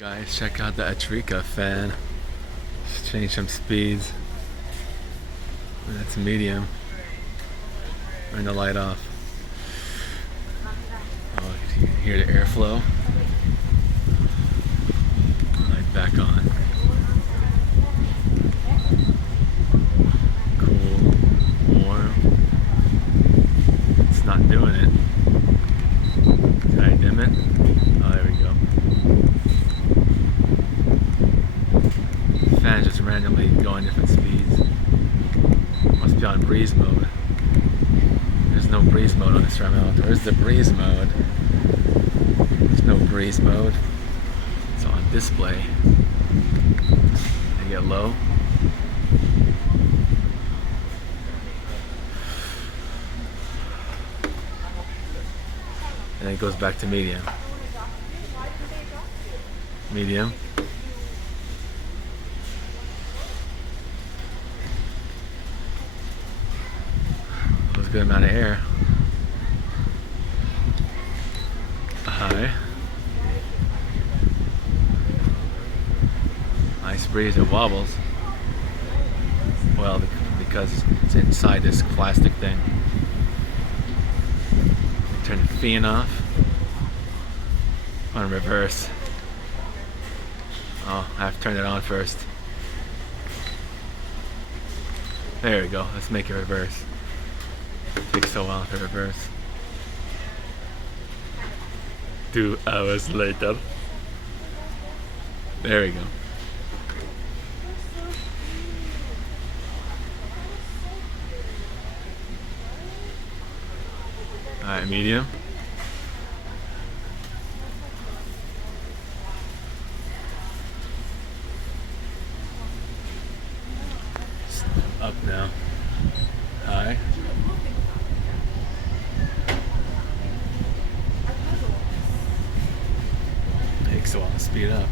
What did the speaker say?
Guys, check out the Atrika fan. Just change some speeds. That's medium. Turn the light off. Oh, you can hear the airflow. Light back on. Cool. Warm. It's not doing it. Did I dim it? Oh, there we go. Fans just randomly going different speeds. Must be on breeze mode. There's no breeze mode on this remote. Where's the breeze mode? There's no breeze mode. It's on display. I get low. And then it goes back to medium. Medium. That was a good amount of air. High. Nice breeze, it wobbles. Well, because it's inside this plastic thing. Turn the fan off. On reverse. Oh, I have to turn it on first. There we go. Let's make it reverse. It takes so long to reverse. 2 hours later. There we go. Alright, medium. Up now. High. Takes a while to speed up.